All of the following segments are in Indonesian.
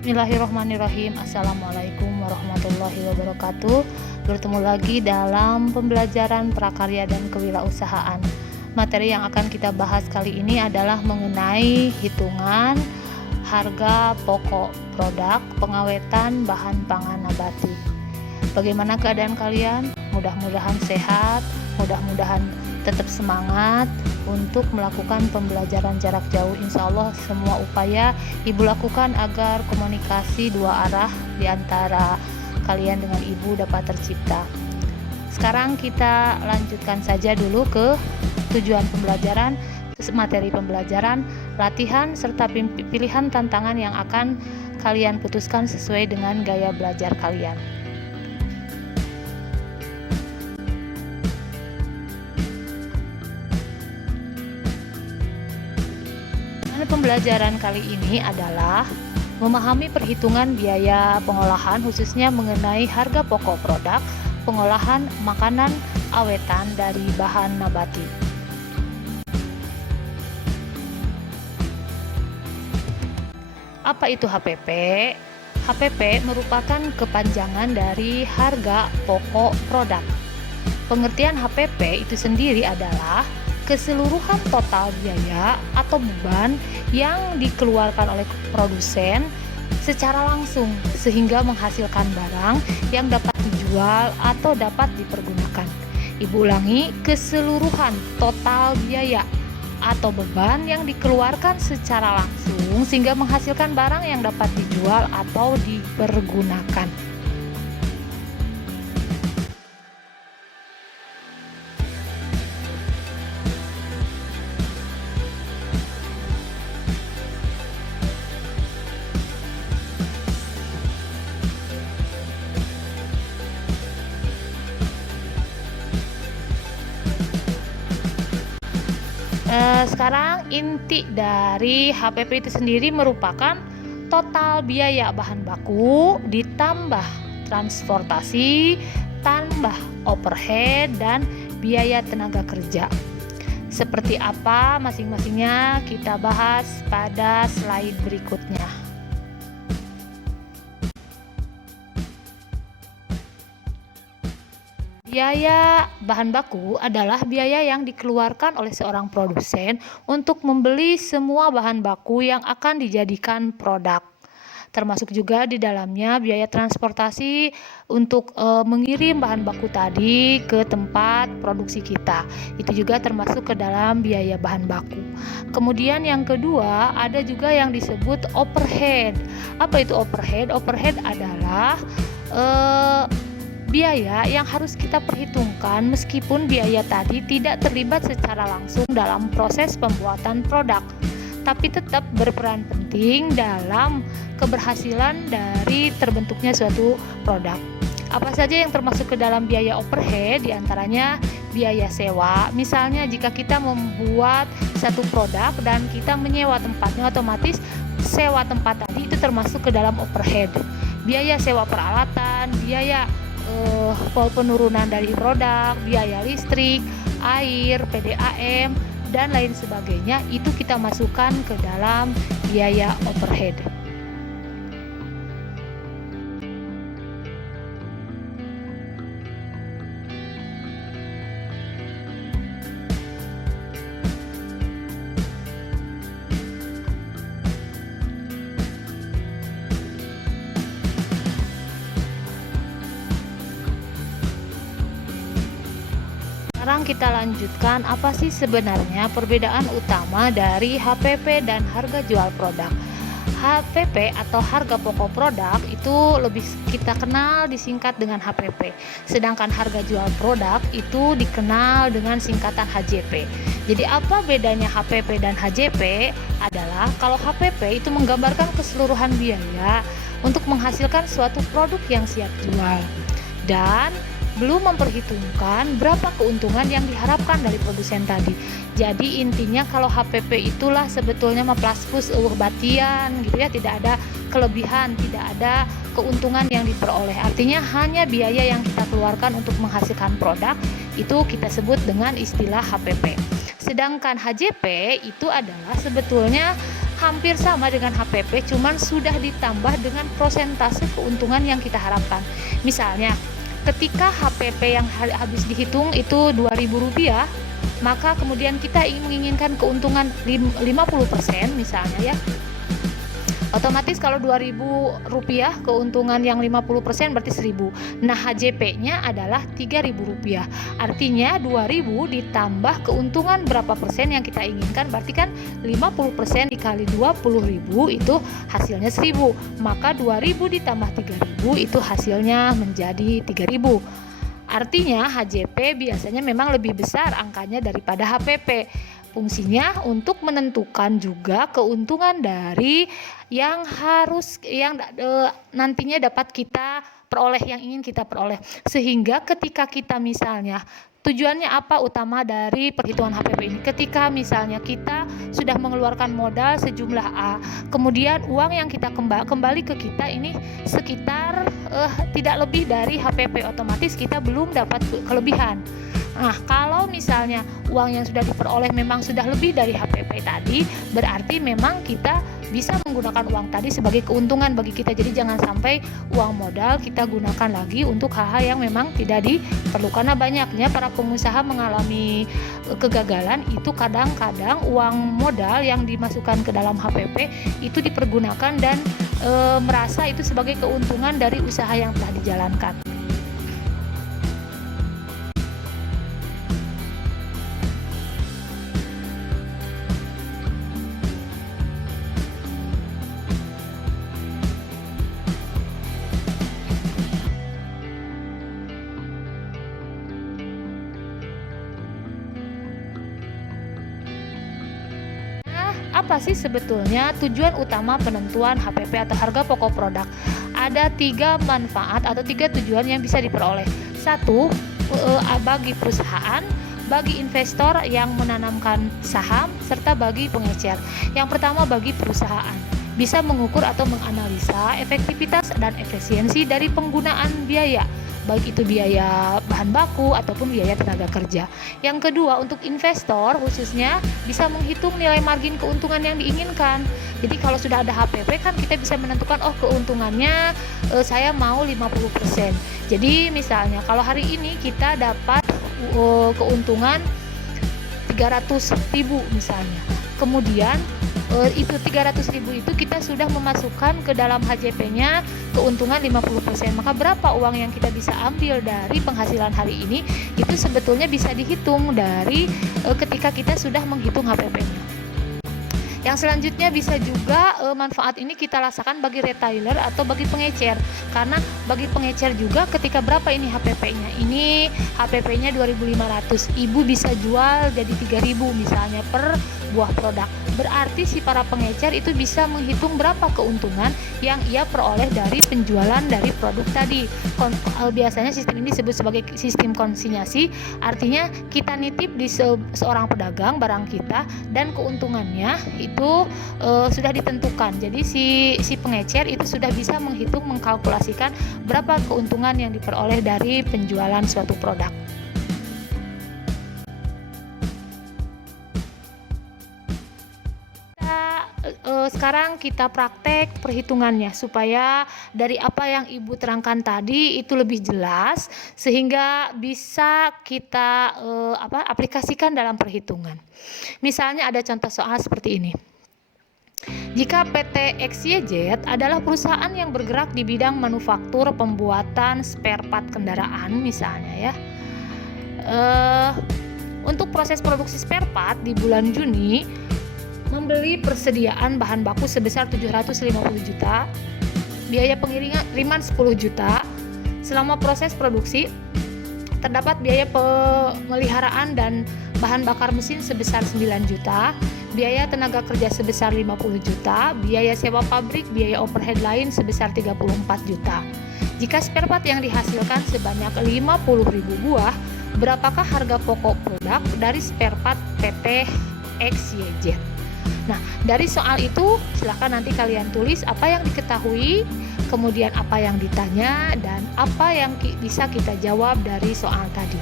Bismillahirrahmanirrahim. Assalamualaikum warahmatullahi wabarakatuh. Bertemu lagi dalam pembelajaran prakarya dan kewirausahaan. Materi yang akan kita bahas kali ini adalah mengenai hitungan harga pokok produk pengawetan bahan pangan nabati. Bagaimana keadaan kalian? Mudah-mudahan sehat, mudah-mudahan tetap semangat untuk melakukan pembelajaran jarak jauh. Insya Allah semua upaya Ibu lakukan agar komunikasi dua arah di antara kalian dengan Ibu dapat tercipta. Sekarang kita lanjutkan saja dulu ke tujuan pembelajaran, materi pembelajaran, latihan, serta pilihan tantangan yang akan kalian putuskan sesuai dengan gaya belajar kalian. Pembelajaran kali ini adalah memahami perhitungan biaya pengolahan khususnya mengenai harga pokok produk pengolahan makanan awetan dari bahan nabati. Apa itu HPP? HPP merupakan kepanjangan dari harga pokok produk. Pengertian HPP itu sendiri adalah keseluruhan total biaya atau beban yang dikeluarkan oleh produsen secara langsung sehingga menghasilkan barang yang dapat dijual atau dapat dipergunakan. Ibu ulangi, keseluruhan total biaya atau beban yang dikeluarkan secara langsung sehingga menghasilkan barang yang dapat dijual atau dipergunakan. Sekarang inti dari HPP itu sendiri merupakan total biaya bahan baku ditambah transportasi, tambah overhead dan biaya tenaga kerja. Seperti apa masing-masingnya kita bahas pada slide berikutnya. Biaya bahan baku adalah biaya yang dikeluarkan oleh seorang produsen untuk membeli semua bahan baku yang akan dijadikan produk. Termasuk juga di dalamnya biaya transportasi untuk mengirim bahan baku tadi ke tempat produksi kita. Itu juga termasuk ke dalam biaya bahan baku. Kemudian yang kedua ada juga yang disebut overhead. Apa itu overhead? Overhead adalah biaya yang harus kita perhitungkan meskipun biaya tadi tidak terlibat secara langsung dalam proses pembuatan produk, tapi tetap berperan penting dalam keberhasilan dari terbentuknya suatu produk. Apa saja yang termasuk ke dalam biaya overhead? Di antaranya biaya sewa. Misalnya jika kita membuat satu produk dan kita menyewa tempatnya, otomatis sewa tempat tadi itu termasuk ke dalam overhead. Biaya sewa peralatan, biaya penurunan dari produk, biaya listrik, air, PDAM, dan lain sebagainya itu kita masukkan ke dalam biaya overhead. Sekarang kita lanjutkan apa sih sebenarnya perbedaan utama dari HPP dan harga jual produk. HPP atau harga pokok produk itu lebih kita kenal disingkat dengan HPP. Sedangkan harga jual produk itu dikenal dengan singkatan HJP. Jadi apa bedanya HPP dan HJP? Adalah kalau HPP itu menggambarkan keseluruhan biaya untuk menghasilkan suatu produk yang siap jual. Dan belum memperhitungkan berapa keuntungan yang diharapkan dari produsen tadi. Jadi intinya kalau HPP itulah sebetulnya plus plus batian gitu ya, tidak ada kelebihan, tidak ada keuntungan yang diperoleh. Artinya hanya biaya yang kita keluarkan untuk menghasilkan produk itu kita sebut dengan istilah HPP. Sedangkan HJP itu adalah sebetulnya hampir sama dengan HPP, cuman sudah ditambah dengan prosentase keuntungan yang kita harapkan. Misalnya, ketika HPP yang habis dihitung itu Rp2.000, maka kemudian kita menginginkan keuntungan 50% misalnya ya. Otomatis kalau Rp2.000 keuntungan yang 50% berarti 1.000. Nah, HJP-nya adalah Rp3.000. Artinya 2.000 ditambah keuntungan berapa persen yang kita inginkan, berarti kan 50% dikali 20.000 itu hasilnya 1.000. Maka 2.000 ditambah 3.000 itu hasilnya menjadi 3.000. Artinya HJP biasanya memang lebih besar angkanya daripada HPP. Fungsinya untuk menentukan juga keuntungan dari yang nantinya dapat kita peroleh, yang ingin kita peroleh. Sehingga ketika kita misalnya, tujuannya apa utama dari perhitungan HPP ini? Ketika misalnya kita sudah mengeluarkan modal sejumlah A, kemudian uang yang kita kembali ke kita ini sekitar tidak lebih dari HPP, otomatis kita belum dapat kelebihan. Nah, kalau misalnya uang yang sudah diperoleh memang sudah lebih dari HPP tadi, berarti memang kita bisa menggunakan uang tadi sebagai keuntungan bagi kita. Jadi jangan sampai uang modal kita gunakan lagi untuk hal-hal yang memang tidak diperlukan. Karena banyaknya para pengusaha mengalami kegagalan itu kadang-kadang uang modal yang dimasukkan ke dalam HPP itu dipergunakan dan merasa itu sebagai keuntungan dari usaha yang telah dijalankan. Apa sih sebetulnya tujuan utama penentuan HPP atau harga pokok produk? Ada 3 manfaat atau 3 tujuan yang bisa diperoleh. 1, bagi perusahaan, bagi investor yang menanamkan saham, serta bagi pengecer. Yang pertama, bagi perusahaan, bisa mengukur atau menganalisa efektivitas dan efisiensi dari penggunaan biaya, baik itu biaya bahan baku ataupun biaya tenaga kerja. Yang kedua, untuk investor khususnya bisa menghitung nilai margin keuntungan yang diinginkan. Jadi kalau sudah ada HPP kan kita bisa menentukan, oh keuntungannya saya mau 50%. Jadi misalnya kalau hari ini kita dapat keuntungan 300.000 misalnya. Kemudian itu 300.000 itu kita sudah memasukkan ke dalam HJP-nya keuntungan 50%. Maka berapa uang yang kita bisa ambil dari penghasilan hari ini itu sebetulnya bisa dihitung dari ketika kita sudah menghitung HPP-nya. Yang selanjutnya bisa juga manfaat ini kita rasakan bagi retailer atau bagi pengecer. Karena bagi pengecer juga ketika berapa ini HPP-nya? Ini HPP-nya 2.500. Ibu bisa jual jadi 3.000 misalnya per buah produk. Berarti si para pengecer itu bisa menghitung berapa keuntungan yang ia peroleh dari penjualan dari produk tadi. Biasanya sistem ini disebut sebagai sistem konsinyasi. Artinya kita nitip di seorang pedagang barang kita dan keuntungannya itu sudah ditentukan. Jadi si pengecer itu sudah bisa menghitung, mengkalkulasikan berapa keuntungan yang diperoleh dari penjualan suatu produk. Sekarang kita praktek perhitungannya supaya dari apa yang Ibu terangkan tadi itu lebih jelas sehingga bisa kita aplikasikan dalam perhitungan. Misalnya ada contoh soal seperti ini. Jika PT XYZ adalah perusahaan yang bergerak di bidang manufaktur pembuatan spare part kendaraan misalnya ya. Untuk proses produksi spare part di bulan Juni membeli persediaan bahan baku sebesar 750 juta, biaya pengiriman 10 juta. Selama proses produksi terdapat biaya pemeliharaan dan bahan bakar mesin sebesar 9 juta, biaya tenaga kerja sebesar 50 juta, biaya sewa pabrik, biaya overhead lain sebesar 34 juta. Jika spare part yang dihasilkan sebanyak 50.000 buah, berapakah harga pokok produk dari spare part PT XYZ? Nah, dari soal itu silakan nanti kalian tulis apa yang diketahui, kemudian apa yang ditanya, dan apa yang bisa kita jawab dari soal tadi.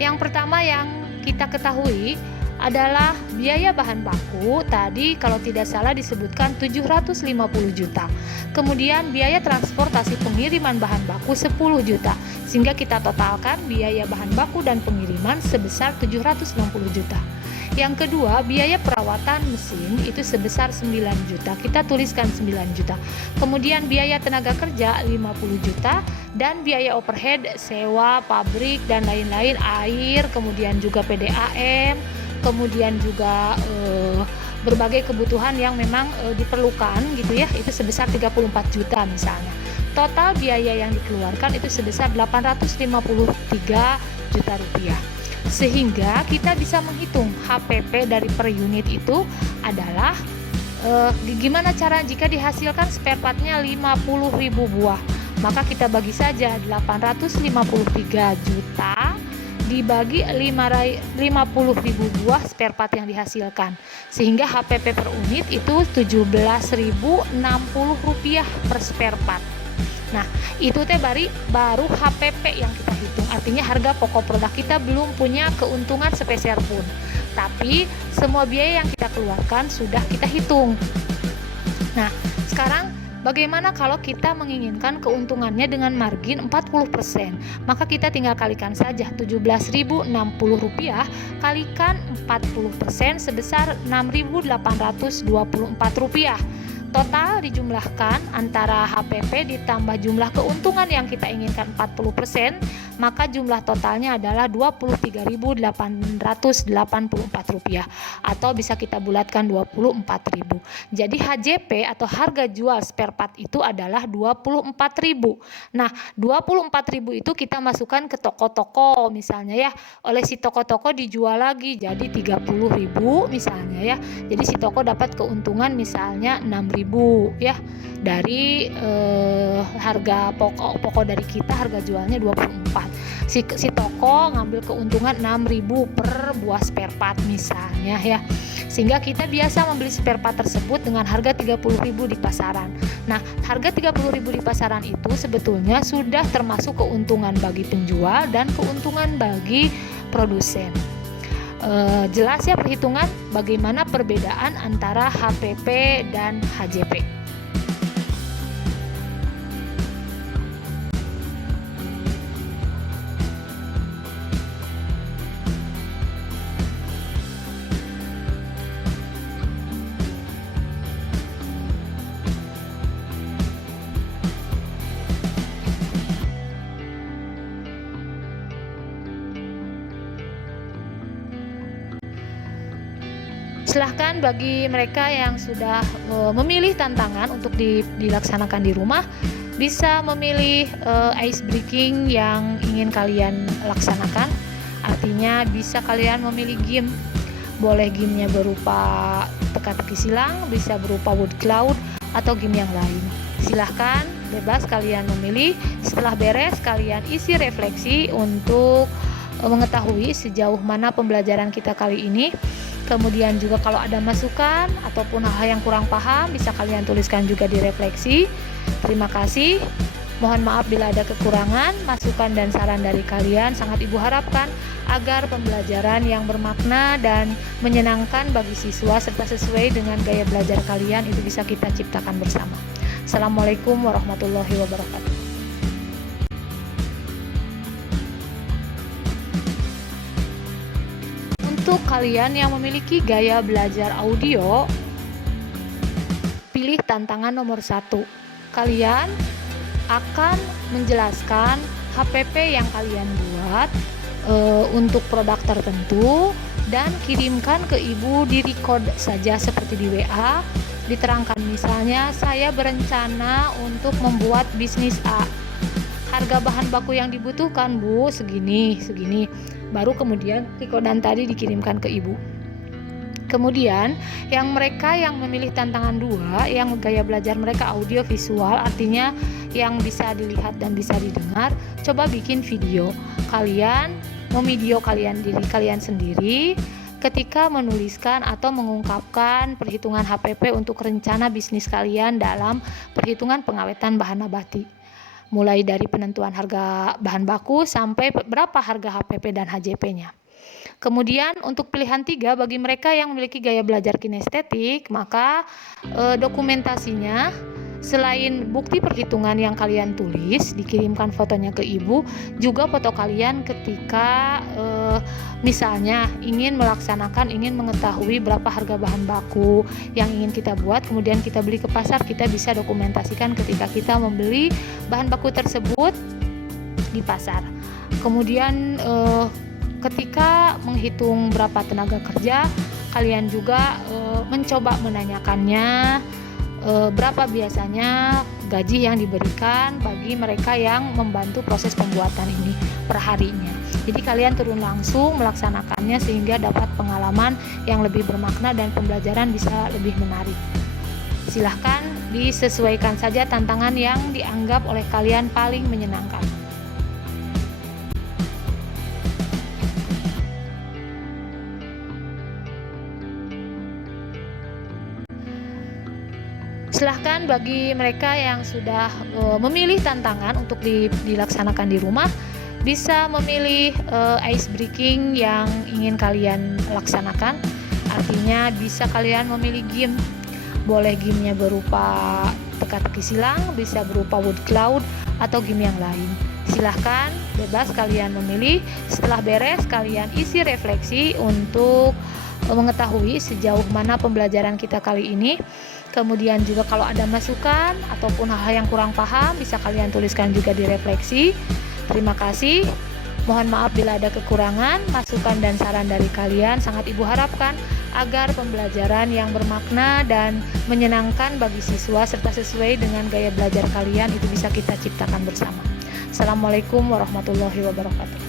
Yang pertama yang kita ketahui adalah biaya bahan baku. Tadi kalau tidak salah disebutkan 750 juta. Kemudian biaya transportasi pengiriman bahan baku 10 juta. Sehingga kita totalkan biaya bahan baku dan pengiriman sebesar 760 juta. Yang kedua, biaya perawatan mesin itu sebesar 9 juta. Kita tuliskan 9 juta. Kemudian biaya tenaga kerja 50 juta dan biaya overhead, sewa, pabrik dan lain-lain, air, kemudian juga PDAM, kemudian juga berbagai kebutuhan yang memang diperlukan gitu ya, itu sebesar 34 juta misalnya. Total biaya yang dikeluarkan itu sebesar 853 juta rupiah. Sehingga kita bisa menghitung HPP dari per unit itu adalah gimana cara jika dihasilkan spare partnya 50.000 buah, maka kita bagi saja 853 juta dibagi 50.000 buah spare part yang dihasilkan, sehingga HPP per unit itu 17.060 rupiah per spare part. Nah, itu teh baru HPP yang kita hitung. Artinya harga pokok produk kita belum punya keuntungan sepeser pun. Tapi semua biaya yang kita keluarkan sudah kita hitung. Nah, sekarang bagaimana kalau kita menginginkan keuntungannya dengan margin 40%? Maka kita tinggal kalikan saja 17.060 rupiah kalikan 40% sebesar 6.824 rupiah. Total dijumlahkan antara HPP ditambah jumlah keuntungan yang kita inginkan 40%, maka jumlah totalnya adalah 23.884 rupiah, atau bisa kita bulatkan 24.000. Jadi HJP atau harga jual spare part itu adalah 24.000. Nah, 24.000 itu kita masukkan ke toko-toko misalnya ya. Oleh si toko-toko dijual lagi jadi 30.000 misalnya ya. Jadi si toko dapat keuntungan misalnya 6.000 ya, dari harga pokok dari kita harga jualnya 24. Si toko ngambil keuntungan 6.000 per buah spare part misalnya ya. Sehingga kita biasa membeli spare part tersebut dengan harga 30.000 di pasaran. Nah, harga 30.000 di pasaran itu sebetulnya sudah termasuk keuntungan bagi penjual dan keuntungan bagi produsen. Jelas ya perhitungan bagaimana perbedaan antara HPP dan HJP. Silahkan bagi mereka yang sudah memilih tantangan untuk dilaksanakan di rumah, bisa memilih ice breaking yang ingin kalian laksanakan. Artinya bisa kalian memilih game. Boleh gamenya berupa teka-teki silang, bisa berupa wood cloud, atau game yang lain. Silahkan bebas kalian memilih. Setelah beres, kalian isi refleksi untuk mengetahui sejauh mana pembelajaran kita kali ini. Kemudian juga kalau ada masukan ataupun hal yang kurang paham, bisa kalian tuliskan juga di refleksi. Terima kasih. Mohon maaf bila ada kekurangan, masukan dan saran dari kalian sangat Ibu harapkan agar pembelajaran yang bermakna dan menyenangkan bagi siswa serta sesuai dengan gaya belajar kalian itu bisa kita ciptakan bersama. Assalamualaikum warahmatullahi wabarakatuh. Untuk kalian yang memiliki gaya belajar audio, pilih tantangan nomor 1. Kalian akan menjelaskan HPP yang kalian buat untuk produk tertentu dan kirimkan ke Ibu di record saja seperti di WA. Diterangkan misalnya, saya berencana untuk membuat bisnis A. Harga bahan baku yang dibutuhkan Bu segini. Baru kemudian recordan tadi dikirimkan ke Ibu. Kemudian mereka yang memilih tantangan 2, yang gaya belajar mereka audio visual, artinya yang bisa dilihat dan bisa didengar, coba bikin video. Kalian memvideo diri kalian sendiri ketika menuliskan atau mengungkapkan perhitungan HPP untuk rencana bisnis kalian dalam perhitungan pengawetan bahan nabati. mulai dari penentuan harga bahan baku sampai berapa harga HPP dan HJP-nya. Kemudian untuk pilihan 3 bagi mereka yang memiliki gaya belajar kinestetik, maka dokumentasinya selain bukti perhitungan yang kalian tulis, dikirimkan fotonya ke ibu, juga foto kalian ketika misalnya ingin mengetahui berapa harga bahan baku yang ingin kita buat, kemudian kita beli ke pasar, kita bisa dokumentasikan ketika kita membeli bahan baku tersebut di pasar. Kemudian ketika menghitung berapa tenaga kerja, kalian juga mencoba menanyakannya berapa biasanya gaji yang diberikan bagi mereka yang membantu proses pembuatan ini per harinya. Jadi kalian turun langsung melaksanakannya sehingga dapat pengalaman yang lebih bermakna dan pembelajaran bisa lebih menarik. Silahkan disesuaikan saja tantangan yang dianggap oleh kalian paling menyenangkan. Silahkan bagi mereka yang sudah memilih tantangan untuk dilaksanakan di rumah, bisa memilih ice breaking yang ingin kalian laksanakan. Artinya bisa kalian memilih game. Boleh gamenya berupa teka-teki silang, bisa berupa wood cloud, atau game yang lain. Silahkan bebas kalian memilih. Setelah beres, kalian isi refleksi untuk mengetahui sejauh mana pembelajaran kita kali ini. Kemudian juga kalau ada masukan ataupun hal-hal yang kurang paham, bisa kalian tuliskan juga di refleksi. Terima kasih. Mohon maaf bila ada kekurangan, masukan dan saran dari kalian sangat Ibu harapkan agar pembelajaran yang bermakna dan menyenangkan bagi siswa serta sesuai dengan gaya belajar kalian itu bisa kita ciptakan bersama. Assalamualaikum warahmatullahi wabarakatuh.